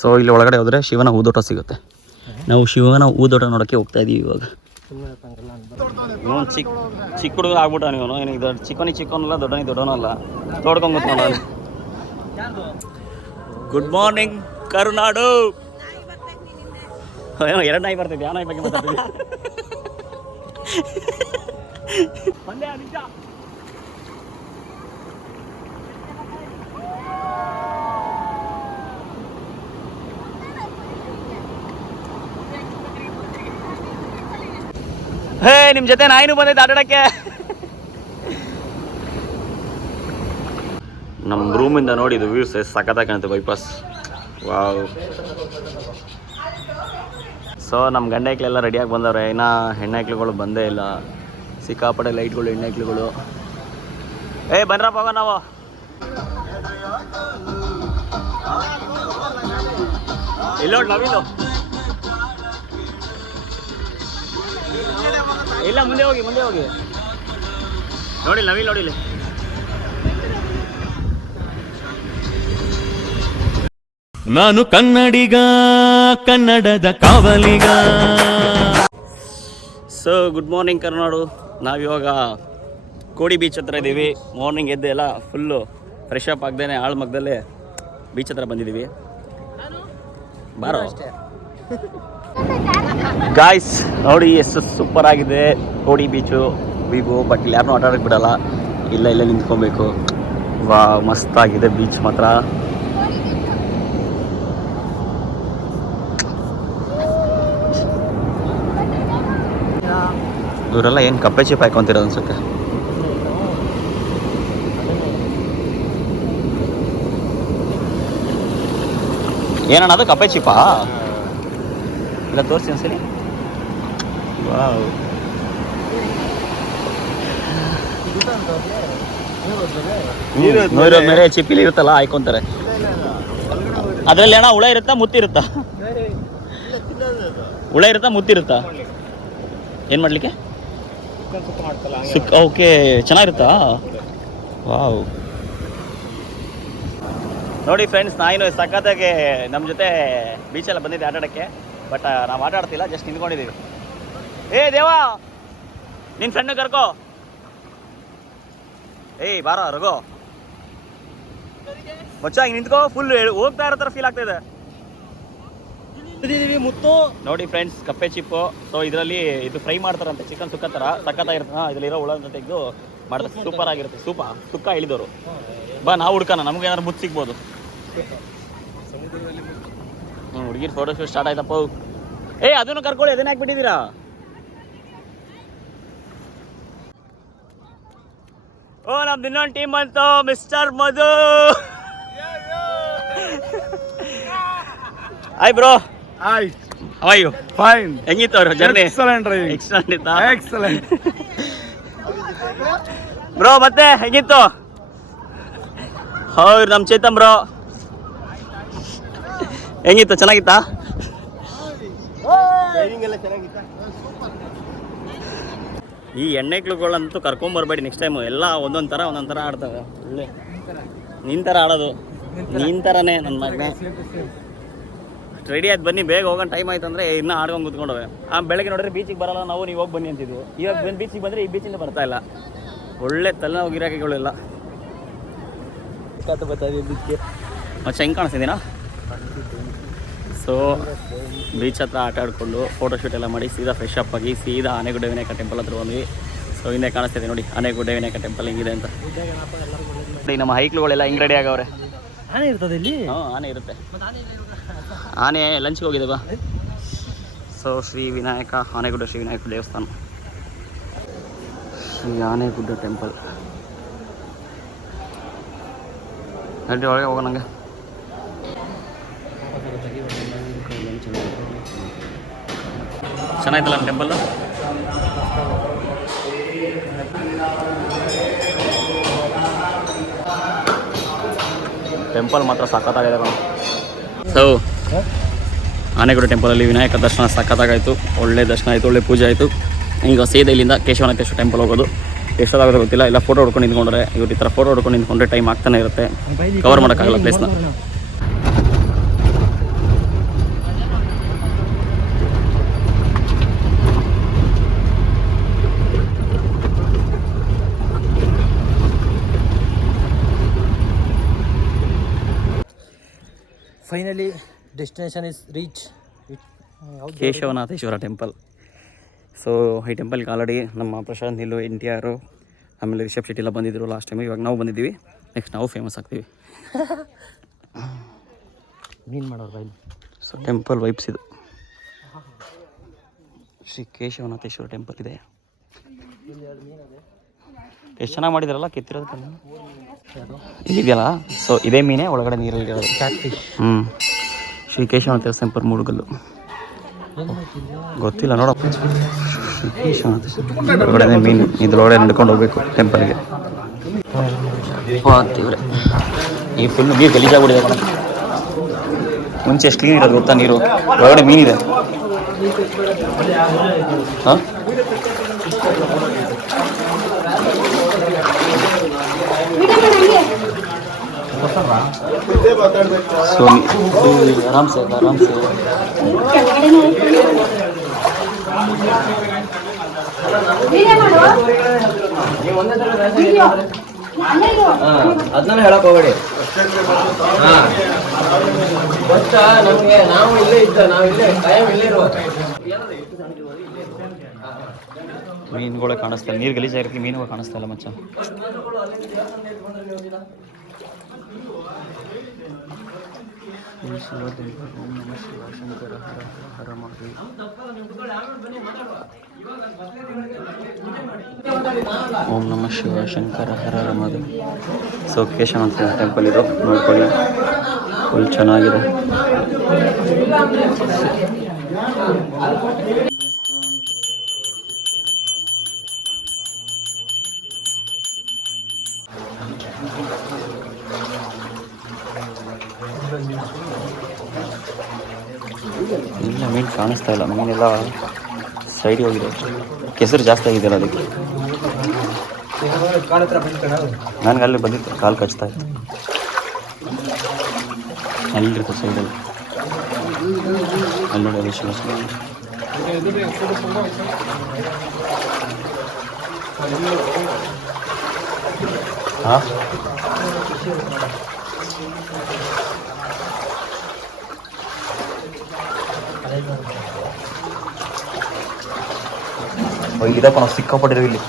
So ಇಲ್ಲಿ ಒಳಗಡೆ ಹೋದರೆ ಶಿವನ ಊದೋಟ ಸಿಗುತ್ತೆ. ನಾವು ಶಿವನ ಊದೋಟ ನೋಡೋಕ್ಕೆ ಹೋಗ್ತಾ ಇದ್ದೀವಿ ಇವಾಗ. ಇವನು ಚಿಕ್ಕ ಹುಡುಗ ಆಗ್ಬಿಟ್ಟ ನೀವನು. ಏನು ಇದು ಚಿಕ್ಕವನಲ್ಲ ದೊಡ್ಡವನಲ್ಲ ತೋಡ್ಕೊಂಡ್ಬಿಟ್ಟು ನಾನು. ಗುಡ್ ಮಾರ್ನಿಂಗ್ ಕರುನಾಡು. ಏನೋ 2 ನಾಯಿ ಬರ್ತಿದ್ದೆ. ಯಾವ ನಾಯಿ ಬಗ್ಗೆ ಮಾತಾಡ್ತಿದ್ದೆ? ಹೇ, ನಿಮ್ಮ ಜೊತೆ ನಾಯಿನೂ ಬಂದೈತೆ ಆಟಾಡಕ್ಕೆ. ನಮ್ಮ ರೂಮಿಂದ ನೋಡಿದ್ದು ವ್ಯೂಸ್ ಸಖತ್ತಾಗಿ ಕಾಣುತ್ತೆ ಬೈಪಾಸ್. ವಾವ್. ಸೊ ನಮ್ಮ ಗಂಡ ಐಕ್ಳೆಲ್ಲ ರೆಡಿಯಾಗಿ ಬಂದವ್ರೆ. ಇನ್ನು ಹೆಣ್ಣೈಕ್ಳುಗಳು ಬಂದೇ ಇಲ್ಲ. ಸಿಕ್ಕಾಪಡೆ ಲೈಟ್ಗಳು ಹೆಣ್ಣೈಕ್ಳುಗಳು. ಬನ್ರಪ್ಪ ಹೋಗ ನಾವು. ಇಲ್ಲ ನವಿಲು ಇಲ್ಲ, ಮುಂದೆ ಹೋಗಿ ನೋಡಿ ನವಿಲ್ ನೋಡಿಲ್ಲ. ನಾನು ಕನ್ನಡಿಗ, ಕನ್ನಡದ ಕಾವಲಿಗ. ಸೊ ಗುಡ್ ಮಾರ್ನಿಂಗ್ ಕರ್ನಾಡು. ನಾವಿವಾಗ ಕೋಡಿ ಬೀಚ್ ಹತ್ರ ಇದ್ದೀವಿ. ಮಾರ್ನಿಂಗ್ ಎದ್ದು ಎಲ್ಲ ಫುಲ್ಲು ಫ್ರೆಶ್ ಅಪ್ ಆಗದೇನೆ ಆಳ್ಮಗ್ದಲ್ಲೇ ಬೀಚ್ ಹತ್ರ ಬಂದಿದ್ದೀವಿ. ಬಾರೋ ಗಾಯ್ಸ್, ನೋಡಿ ಎಷ್ಟು ಸೂಪರ್ ಆಗಿದೆ ಕೋಡಿ ಬೀಚು ವಿವೋ. ಬಟ್ ಇಲ್ಲಿ ಯಾರನ್ನೂ ಆಟ ಆಡೋಕ್ಕೆ ಬಿಡಲ್ಲ. ಇಲ್ಲೇ ನಿಂತ್ಕೊಬೇಕು. ವಾ, ಮಸ್ತಾಗಿದೆ ಬೀಚ್ ಮಾತ್ರ. ಇವರೆಲ್ಲ ಏನು ಕಪ್ಪೆ ಚಿಪ್ ಹಾಕೊಂತಿರೋದು ಅನ್ಸುತ್ತೆ. ಏನಣ್ಣ ಅದು ಕಪ್ಪೆ ಚಿಪ್ಪಾ? ಇಲ್ಲ ತೋರಿಸಿ ಒಂದ್ಸಲಿ. ವಾವ್, ನೀರು ಮೇಲೆ ಚಿಪ್ಪಿಲಿ ಇರುತ್ತಲ್ಲ ಹಾಯ್ಕೊಂತಾರೆ. ಅದರಲ್ಲಿ ಅಣ್ಣ ಹುಳ ಇರುತ್ತಾ ಮುತ್ತಿರುತ್ತಾ? ಹುಳ ಇರುತ್ತಾ ಮುತ್ತಿರುತ್ತಾ? ಏನು ಮಾಡಲಿಕ್ಕೆ? ಓಕೆ, ಚೆನ್ನಾಗಿರುತ್ತಾ? ವಾವ್. ನೋಡಿ ಫ್ರೆಂಡ್ಸ್, ನಾನು ಸಖತ್ತಾಗಿ ನಮ್ಮ ಜೊತೆ ಬೀಚೆಲ್ಲ ಬಂದಿದ್ದೆ ಆಟಾಡೋಕ್ಕೆ. ಬಟ್ ನಾವು ಆಟ ಆಡ್ತಿಲ್ಲ, ಜಸ್ಟ್ ನಿಂತ್ಕೊಂಡಿದ್ದೀವಿ. ದೇವಾ, ನಿನ್ನ ಫ್ರೆಂಡ್ ಕರ್ಕೋ. ಬಾರ ರಘು, ಮಚ್ಚಾಗಿ ನಿಂತ್ಕೋ. ಫುಲ್ ಹೋಗ್ತಾ ಇರೋ ಥರ ಫೀಲ್ ಆಗ್ತಾಯಿದೆ. ಮುತ್ತು ನೋಡಿ ಫ್ರೆಂಡ್ಸ್, ಕಪ್ಪೆ ಚಿಪ್ಪು. ಸೊ ಇದರಲ್ಲಿ ಇದು ಫ್ರೈ ಮಾಡ್ತಾರಂತೆ, ಚಿಕನ್ ಸುಕ್ಕ ಥರ ಸಖತ್ತಾಗಿರುತ್ತೆ. ಇದರಲ್ಲಿರೋ ಹುಳ ಅಂತ ತೆಗೆದು ಮಾಡ್ತಾರೆ. ಸೂಪರ್ ಆಗಿರುತ್ತೆ. ಸುಕ್ಕ ಇಳಿದವರು. ಬಾ, ನಾವು ಹುಡ್ಕೋಣ, ನಮ್ಗೆ ಏನಾದ್ರು ಮುತ್ತು ಸಿಗ್ಬೋದು. ಹುಡುಗಿರ್ ಫೋಟೋಶೂಟ್ ಸ್ಟಾರ್ಟ್ ಆಯ್ತಪ್ಪ. ಅದನ್ನು ಕರ್ಕೊಳ್ಳಿ. ಅದನ್ನ ಹಾಕ್ಬಿಟ್ಟಿದ್ದೀರಾ? ನಮ್ದು ಇನ್ನೊಂದು ಟೀಮ್ ಬಂತು, mister Madhu. Hi bro. Hi. How are you? Fine. ಹೆಂಗಿತ್ತು ಅವ್ರ ಜರ್ನಿ? Excellent driving. ಎಕ್ಸಲೆಂಟ್ ಇತ್ತಾ? Excellent. ಬ್ರೋ ಮತ್ತೆ ಹೆಂಗಿತ್ತು? ಹೌದು, ನಮ್ಮ ಚೇತನ್ ಬ್ರೋ ಹೆಂಗಿತ್ತು? ಚೆನ್ನಾಗಿತ್ತಾ? ಈ ಎಣ್ಣೆಕ್ಳುಗಳಂತೂ ಕರ್ಕೊಂಬರ್ಬೇಡಿ ನೆಕ್ಸ್ಟ್ ಟೈಮು. ಎಲ್ಲ ಒಂದೊಂದು ಥರ ಆಡ್ತವೆ. ಒಳ್ಳೆ ನಿನ್ನ ಥರ ಆಡೋದು. ನಿನ್ನ ಥರನೇ ನನ್ನ ಮಗನೇ. ರೆಡಿ ಆಯ್ತು, ಬನ್ನಿ, ಬೇಗ ಹೋಗೋಣ. ಟೈಮ್ ಆಯ್ತು ಅಂದರೆ ಇನ್ನೂ ಆಡ್ಕೊಂಡು ಕೂತ್ಕೊಂಡವೆ. ಬೆಳಗ್ಗೆ ನೋಡಿದ್ರೆ ಬೀಚಿಗೆ ಬರಲ್ಲ ನಾವು, ನೀವು ಹೋಗಿ ಬನ್ನಿ ಅಂತಿದ್ವಿ. ಇವಾಗ ಬೀಚಿಗೆ ಬಂದರೆ ಈ ಬೀಚಿಂದ ಬರ್ತಾ ಇಲ್ಲ. ಒಳ್ಳೆ ತಲೆನೋವು ಗಿರಾಕಿಗಳೆಲ್ಲ ಬರ್ತಾ ಇದಕ್ಕೆ. ಮತ್ತೆ ಹೆಂಗೆ ಕಾಣಿಸ್ತಿದ್ದೀನಾ? ಸೊ ಬೀಚ್ ಹತ್ರ ಆಟ ಆಡಿಕೊಂಡು ಫೋಟೋಶೂಟ್ ಎಲ್ಲ ಮಾಡಿ ಸೀದಾ ಫ್ರೆಶ್ ಅಪ್ ಆಗಿ ಸೀದಾ ಆನೆಗುಡ್ಡೆ ವಿನಾಯಕ ಟೆಂಪಲ್ ಹತ್ರ ಬಂದ್ವಿ. ಸೊ ಹಿಂದೆ ಕಾಣಿಸ್ತಿದೆ ನೋಡಿ ಆನೆಗುಡ್ಡೆ ವಿನಾಯಕ ಟೆಂಪಲ್ ಹೆಂಗಿದೆ ಅಂತ. ನೋಡಿ ನಮ್ಮ ಹೈಕ್ಳುಗಳೆಲ್ಲ ಹಿಂಗೆ ರೆಡಿ ಆಗವ್ರೆ. ಆನೆ ಇರ್ತದೆ ಇಲ್ಲಿ? ಆನೆ ಇರುತ್ತೆ. ಆನೆ ಲಂಚ್ಗೆ ಹೋಗಿದೆ ಬಾ. ಸೊ ಶ್ರೀ ವಿನಾಯಕ, ಆನೆಗುಡ್ಡ ಶ್ರೀ ವಿನಾಯಕ ದೇವಸ್ಥಾನ, ಶ್ರೀ ಆನೆಗುಡ್ಡ ಟೆಂಪಲ್. ಅಲ್ಲಿ ಒಳಗೆ ಹೋಗೋಣ. ನಂಗೆ ಚೆನ್ನಾಯ್ತಲ್ಲ ಟೆಂಪಲ್. ಟೆಂಪಲ್ ಮಾತ್ರ ಸಖತ್ತಾಗಿದೆ ಕಣ. ಸೊ ಆನೆಗುಡ್ಡ ಟೆಂಪಲಲ್ಲಿ ವಿನಾಯಕ ದರ್ಶನ ಸಖತ್ತಾಗಾಯಿತು. ಒಳ್ಳೆ ದರ್ಶನ ಆಯಿತು, ಒಳ್ಳೆ ಪೂಜೆ ಆಯಿತು. ಈಗ ಸೀದಾ ಇಲ್ಲಿಂದ ಕೇಶವನಾಥೇಶ್ವರ ಟೆಂಪಲ್ ಹೋಗೋದು. ಎಷ್ಟೊತ್ತಾಗೋದು ಗೊತ್ತಿಲ್ಲ. ಇಲ್ಲ ಫೋಟೋ ಹೊಡ್ಕೊಂಡು ನಿಂತ್ಕೊಂಡ್ರೆ ಇವ್ರು ಈ ಥರ ಫೋಟೋ ಹೊಡ್ಕೊಂಡು ನಿಂತ್ಕೊಂಡ್ರೆ ಟೈಮ್ ಆಗ್ತಾನೆ ಇರುತ್ತೆ, ಕವರ್ ಮಾಡೋಕ್ಕಾಗಲ್ಲ ಪ್ಲೇಸ್ನ. Finally destination is reach. Keshavanatheshwara temple. So ಈ ಟೆಂಪಲ್ಗೆ ಆಲ್ರೆಡಿ ನಮ್ಮ ಪ್ರಶಾಂತ್ ನಿಲ್ಲು NTR ಆಮೇಲೆ ರಿಷಬ್ ಶೆಟ್ಟಿ ಎಲ್ಲ ಬಂದಿದ್ದರು ಲಾಸ್ಟ್ ಟೈಮ್. ಇವಾಗ ನಾವು ಬಂದಿದ್ದೀವಿ, ನೆಕ್ಸ್ಟ್ ನಾವು ಫೇಮಸ್ ಆಗ್ತೀವಿ. ಮೀನು ಮಾಡೋರು ಬೈಲಿ. ಸೊ ಟೆಂಪಲ್ ವೈಬ್ಸ್ ಇದು. ಶ್ರೀ ಕೇಶವನಾಥೇಶ್ವರ ಟೆಂಪಲ್ ಇದೆ. ಎಷ್ಟು ಚೆನ್ನಾಗಿ ಮಾಡಿದಾರಲ್ಲ ಕೆತ್ತಿರೋದು ಕಲ್ಲು ಇದೆಯಲ್ಲ. ಸೊ ಇದೇ ಮೀನೇ ಒಳಗಡೆ ನೀರಲ್ಲಿ ಇರೋದು. ಶ್ರೀ ಕೇಶವನಾಥ ಟೆಂಪಲ್ ಮೂಡುಗಲ್ಲು ಗೊತ್ತಿಲ್ಲ ನೋಡಪ್ಪ. ಶ್ರೀ ಕೇಶವನಾಥೇಶ್ವರ ಒಳಗಡೆ ಮೀನು ಇದ್ರೊಳಗಡೆ ನಡ್ಕೊಂಡು ಹೋಗ್ಬೇಕು ಟೆಂಪಲ್ಗೆ. ದೇವ್ರೆ, ಈ ಫುಲ್ ನೀರು ಗಲೀಜಾಗ್ಬಿಡಿದೆ ಕಣ. ಮುಂಚೆ ಎಷ್ಟು ಕ್ಲೀನ್ ಇರೋದು ಗೊತ್ತಾ ನೀರು, ಒಳಗಡೆ ಮೀನಿದೆ. ಹಾಂ ಸೊ ಆರಾಮ್ಸೆ ಅದನ್ನ ಹೇಳಕ್ ಹೋಗ್ಬೇಡಿ. ನಮ್ಗೆ ನಾವು ಇಲ್ಲೇ ಇದ್ದ, ನಾವಿಲ್ಲೇ ಕಾಯಂ ಇಲ್ಲೇ ಇರುವ. ಮೀನುಗಳೇ ಕಾಣಿಸ್ತಾ ಇಲ್ಲ, ನೀರು ಗಲೀಜಾಗಿರ್ತೀವಿ, ಮೀನುಗಳು ಕಾಣಿಸ್ತಾ ಇಲ್ಲ ಮಚ್ಚ. ಓಂ ನಮಃ ಶಿವ ಶಂಕರ ಹರ ಹರ ಮಹಾದೇವ. ಸೊ ಕೇಶವನಾಥ ಟೆಂಪಲ್ ಇದು ನೋಡ್ಕೊಳ್ಳಿ, ಫುಲ್ ಚೆನ್ನಾಗಿದೆ. ಇಲ್ಲ ಮೀನು ಕಾಣಿಸ್ತಾ ಇಲ್ಲ, ಮೀನೆಲ್ಲ ಸೈಡಿಗೆ ಹೋಗಿದೆ. ಕೆಸರು ಜಾಸ್ತಿ ಆಗಿದೆಯಲ್ಲ ಅದಕ್ಕೆ. ನನಗೆ ಅಲ್ಲಿ ಬಂದಿತ್ತು, ಕಾಲು ಕಚ್ತಾ ಇತ್ತು. ಅಲ್ಲಿರುತ್ತೆ ಸೈಡಲ್ಲಿ, ಅಲ್ಲಿ ನೋಡಿ ಅಲ್ಲಿ ಶಿವ. ಹಾಂ ಇದಪ್ಪ ನಾವು ಸಿಕ್ಕಾಪಟ್ಟಿದ್ದೀವಿ ಇಲ್ಲಿ.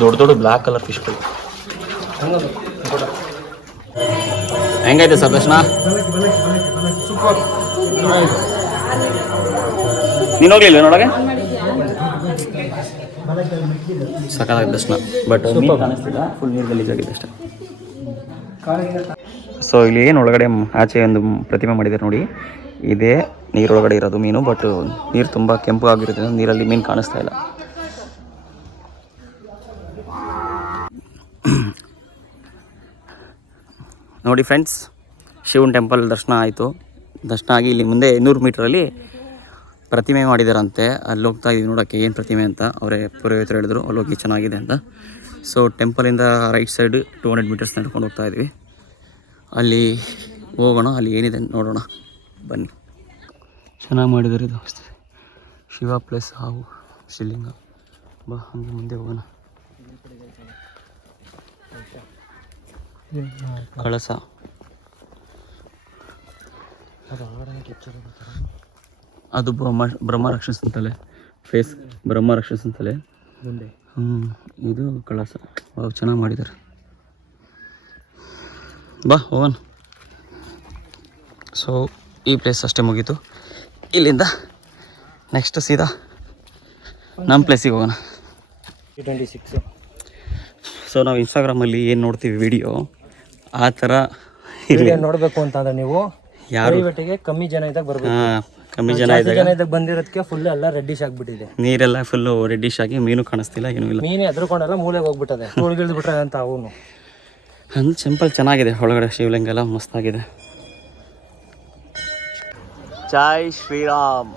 ದೊಡ್ಡ ದೊಡ್ಡ ಬ್ಲ್ಯಾಕ್ ಕಲರ್ ಫಿಶ್ಗಳು. ಹೆಂಗೈತೆ ಸರ್ ದರ್ಶನ? ನೀನು ಹೋಗ್ಲಿಲ್ಲ ನೋಡಗೆ? ಸಕಾಲಾಗಿ ದರ್ಶನ, ಬಟ್ ನೀರು ಕಾಣಿಸ್ತಿಲ್ಲ, ಫುಲ್ ನೀರು ಗಲೀಜಾಗಿದೆ ಅಷ್ಟೇ. ಸೊ ಇಲ್ಲಿ ಏನು ಒಳಗಡೆ ಆಚೆ ಒಂದು ಪ್ರತಿಮೆ ಮಾಡಿದ್ದಾರೆ ನೋಡಿ, ಇದೇ ನೀರೊಳಗಡೆ ಇರೋದು ಮೀನು. ಬಟ್ ನೀರು ತುಂಬ ಕೆಂಪು ಆಗಿರುತ್ತೆ, ನೀರಲ್ಲಿ ಮೀನು ಕಾಣಿಸ್ತಾ ಇಲ್ಲ. ನೋಡಿ ಫ್ರೆಂಡ್ಸ್, ಶಿವನ್ ಟೆಂಪಲ್ ದರ್ಶನ ಆಯಿತು. ದರ್ಶನ ಆಗಿ ಇಲ್ಲಿ ಮುಂದೆ 200 ಮೀಟ್ರಲ್ಲಿ ಪ್ರತಿಮೆ ಮಾಡಿದಾರಂತೆ. ಅಲ್ಲಿ ಹೋಗ್ತಾ ಇದೀವಿ ನೋಡೋಕ್ಕೆ ಏನು ಪ್ರತಿಮೆ ಅಂತ. ಅವರೇ ಪುರೋಹಿತರು ಹೇಳಿದ್ರು ಅಲ್ಲಿ ಹೋಗಿ ಚೆನ್ನಾಗಿದೆ ಅಂತ. ಸೊ ಟೆಂಪಲಿಂದ ರೈಟ್ ಸೈಡ್ 200 ಮೀಟರ್ಸ್ ನಡ್ಕೊಂಡು ಹೋಗ್ತಾ ಇದ್ವಿ. ಅಲ್ಲಿ ಹೋಗೋಣ, ಅಲ್ಲಿ ಏನಿದೆ ನೋಡೋಣ ಬನ್ನಿ. ಚೆನ್ನಾಗಿ ಮಾಡಿದ್ದಾರೆ ಇದು ಶಿವ ಪ್ಲಸ್ ಹಾವು ಶಿವಲಿಂಗ. ಬಾ ಹಂಗೆ ಮುಂದೆ ಹೋಗೋಣ. ಕಳಸ, ಅದು ಬ್ರಹ್ಮ ರಾಕ್ಷಸ ಅಂತಲೇ ಫೇಸ್, ಬ್ರಹ್ಮ ರಾಕ್ಷಸ ಅಂತಲೇ ಮುಂದೆ. ಇದು ಕಳಸ. ಚೆನ್ನಾಗಿ ಮಾಡಿದ್ದಾರೆ. ಬಾ ಹೋಗೋಣ. ಸೊ ಈ ಪ್ಲೇಸ್ ಅಷ್ಟೇ ಮುಗೀತು. ಇಲ್ಲಿಂದ ನೆಕ್ಸ್ಟ್ ಸೀದಾ ನಮ್ಮ ಪ್ಲೇಸಿಗೆ ಹೋಗೋಣ. 26. ಸೊ ನಾವು ಇನ್ಸ್ಟಾಗ್ರಾಮಲ್ಲಿ ಏನು ನೋಡ್ತೀವಿ ವಿಡಿಯೋ, ಆ ಥರ ನೋಡಬೇಕು ಅಂತಂದ್ರೆ ನೀವು ಯಾರು ಬೆಟ್ಟಿಗೆ ಕಮ್ಮಿ ಜನ ಇದ್ದಾಗ ಬರ್ಬೇಕು. ಕಮ್ಮಿ ಜನ ಇದ್ದಾಗ ಬಂದಿರೋದಕ್ಕೆ ಫುಲ್ ಎಲ್ಲ ರೆಡ್ಡಿಶ್ ಆಗಿಬಿಟ್ಟಿದೆ. ನೀರೆಲ್ಲ ಫುಲ್ಲು ರೆಡ್ಡಿಶ್ ಆಗಿ ಮೀನು ಕಾಣಿಸ್ತಿಲ್ಲ, ಏನೂ ಇಲ್ಲ. ಮೀನು ಎದ್ರುಕೊಂಡೆಲ್ಲ ಮೂಲೆಗೆ ಹೋಗ್ಬಿಟ್ಟದೆ, ತುಳಿಗಿಳಿದು ಬಿಟ್ರೆ ಅಂತ ಅವನು. ಒಂದು ಸಿಂಪಲ್ ಚೆನ್ನಾಗಿದೆ, ಒಳಗಡೆ ಶಿವಲಿಂಗ ಎಲ್ಲ ಮಸ್ತಾಗಿದೆ. ಜೈ ಶ್ರೀರಾಮ್.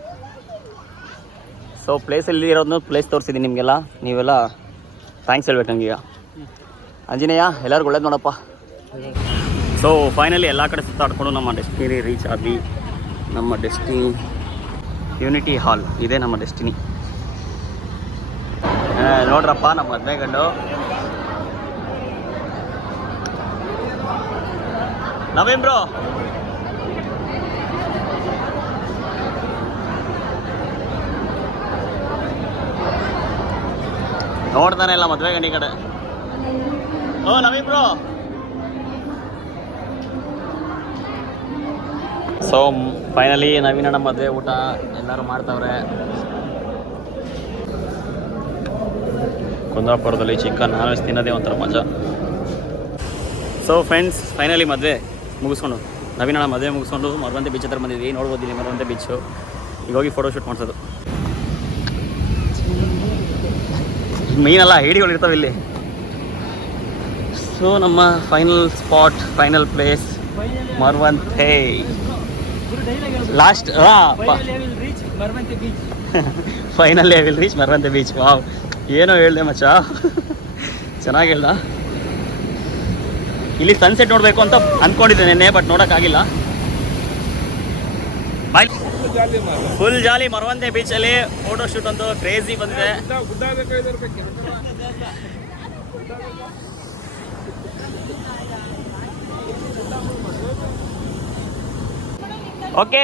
ಸೊ ಪ್ಲೇಸಲ್ಲಿ ಇರೋದನ್ನು ಪ್ಲೇಸ್ ತೋರಿಸಿದ್ದೀನಿ ನಿಮಗೆಲ್ಲ, ನೀವೆಲ್ಲ ಥ್ಯಾಂಕ್ಸ್ ಹೇಳ್ಬೇಕು ನನಗೀಗ. ಆಂಜನೇಯ ಎಲ್ಲರಿಗೂ ಒಳ್ಳೇದು ನೋಡಪ್ಪ. ಸೊ ಫೈನಲಿ ಎಲ್ಲ ಕಡೆ ಸುತ್ತಾಡ್ಕೊಂಡು ನಮ್ಮ ಡೆಸ್ಟಿನಿ ರೀಚ್ ಆದ್ವಿ. ನಮ್ಮ ಡೆಸ್ಟಿನಿ ಯೂನಿಟಿ ಹಾಲ್, ಇದೇ ನಮ್ಮ ಡೆಸ್ಟಿನಿ. ನೋಡ್ರಪ್ಪ ನಮ್ಮ ಮದುವೆ ಗಂಡು ನವೀನ್ ಬ್ರೋ. ನೋಡ್ತಾನೆ ಇಲ್ಲ ಮದುವೆ ಗಂಡಿ ಕಡೆ. ಓ ನವೀನ್ ಬ್ರೋ. ಸೊ ಫೈನಲಿ ನವೀನಣ್ಣ ಮದುವೆ ಊಟ ಎಲ್ಲರೂ ಮಾಡ್ತಾವ್ರೆ. ಕುಂದಾಪುರದಲ್ಲಿ ಚಿಕನ್ ನಾನ್ ವೆಜ್ ತಿನ್ನೋದೇ ಒಂಥರ ಮಜಾ. ಸೊ ಫ್ರೆಂಡ್ಸ್, ಫೈನಲಿ ಮದುವೆ ಮುಗಿಸ್ಕೊಂಡು, ನವೀನಣ್ಣ ಮದುವೆ ಮುಗಿಸ್ಕೊಂಡು ಮರವಂತೆ ಬೀಚ್ ಹತ್ರ ಬಂದಿದ್ವಿ. ನೋಡ್ಬೋದು ಇಲ್ಲಿ ಮರವಂತೆ ಬೀಚು. ಈಗ ಹೋಗಿ ಫೋಟೋ ಶೂಟ್ ಮಾಡಿಸೋದು. ಮೀನೆಲ್ಲ ಐಡಿಗಳು ಇರ್ತಾವೆ ಇಲ್ಲಿ. ಸೊ ನಮ್ಮ final spot, final place Maravanthe. Last finally I will reach Maravanthe beach. Wow, ಏನೋ ಹೇಳಿದೆ ಮಚ್ಚ, ಚೆನ್ನಾಗಿ ಹೇಳ್ದ. ಇಲ್ಲಿ ಸನ್ಸೆಟ್ ನೋಡಬೇಕು ಅಂತ ಅಂದ್ಕೊಂಡಿದ್ದೆ ನೆನ್ನೆ, ಬಟ್ ನೋಡೋಕ್ಕಾಗಿಲ್ಲ. ಬಾಯ್, ಫುಲ್ ಜಾಲಿ ಮರವಂತೆ ಬೀಚಲ್ಲಿ ಫೋಟೋ ಶೂಟ್ ಅಂತೂ ಕ್ರೇಜಿ ಬಂದಿದೆ. Okay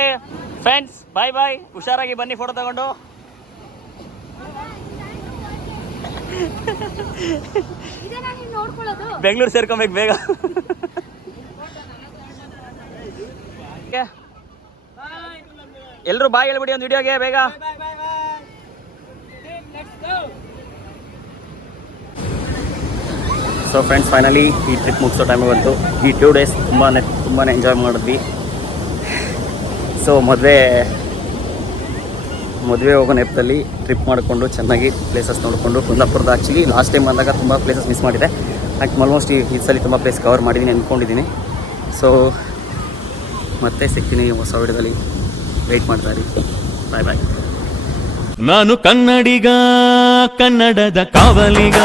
friends, bye bye. ಹುಷಾರಾಗಿ ಬನ್ನಿ ಫೋಟೋ ತಗೊಂಡು. ಬೆಂಗಳೂರು ಸೇರ್ಕೊಬೇಕು ಬೇಗ. ಎಲ್ಲರೂ ಬಾಯ್ ಹೇಳ್ಬಿಡಿ ಒಂದು ವಿಡಿಯೋಗೆ ಬೇಗ. ಸೊ ಫ್ರೆಂಡ್ಸ್, ಫೈನಲಿ ಈ ಟ್ರಿಪ್ ಮುಗಿಸೋ ಟೈಮ್ ಬಂತು. ಈ 2 days ತುಂಬಾ ಎಂಜಾಯ್ ಮಾಡಿದ್ವಿ. ಸೊ ಮದುವೆ ಹೋಗೋ ನೆಪದಲ್ಲಿ ಟ್ರಿಪ್ ಮಾಡಿಕೊಂಡು ಚೆನ್ನಾಗಿ ಪ್ಲೇಸಸ್ ನೋಡಿಕೊಂಡು, ಕುಂದಾಪುರದ ಆ್ಯಕ್ಚುಲಿ ಲಾಸ್ಟ್ ಟೈಮ್ ಬಂದಾಗ ತುಂಬ ಪ್ಲೇಸಸ್ ಮಿಸ್ ಮಾಡಿದೆ. ಆಲ್ಮೋಸ್ಟ್ ಈ ಸಲ ತುಂಬ ಪ್ಲೇಸ್ ಕವರ್ ಮಾಡಿದ್ದೀನಿ ಅಂದ್ಕೊಂಡಿದ್ದೀನಿ. ಸೊ ಮತ್ತೆ ಸಿಗ್ತೀನಿ ಹೊಸ ವಿಡಿಯೋದಲ್ಲಿ. ವೆಯ್ಟ್ ಮಾಡ್ತಾ ಇರಿ. ಬಾಯ್ ಬಾಯ್. ನಾನು ಕನ್ನಡಿಗ, ಕನ್ನಡದ ಕಾವಲಿಗ.